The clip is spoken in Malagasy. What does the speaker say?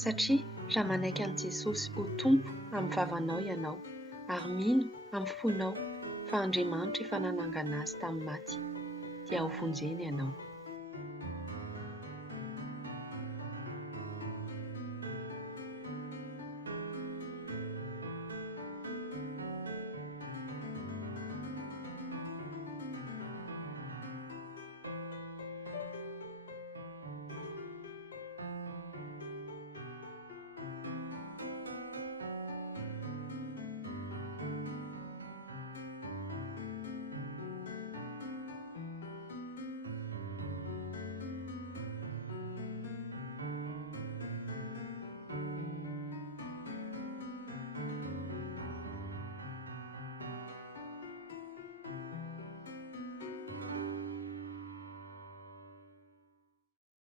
Satria raha manaiky an'i Jesosy ho tompo amin'ny vavanao ianao ary mino amin'ny fonao fa Andriamanitra efa nanangana azy tamin'ny maty dia ho vonjeny ianao.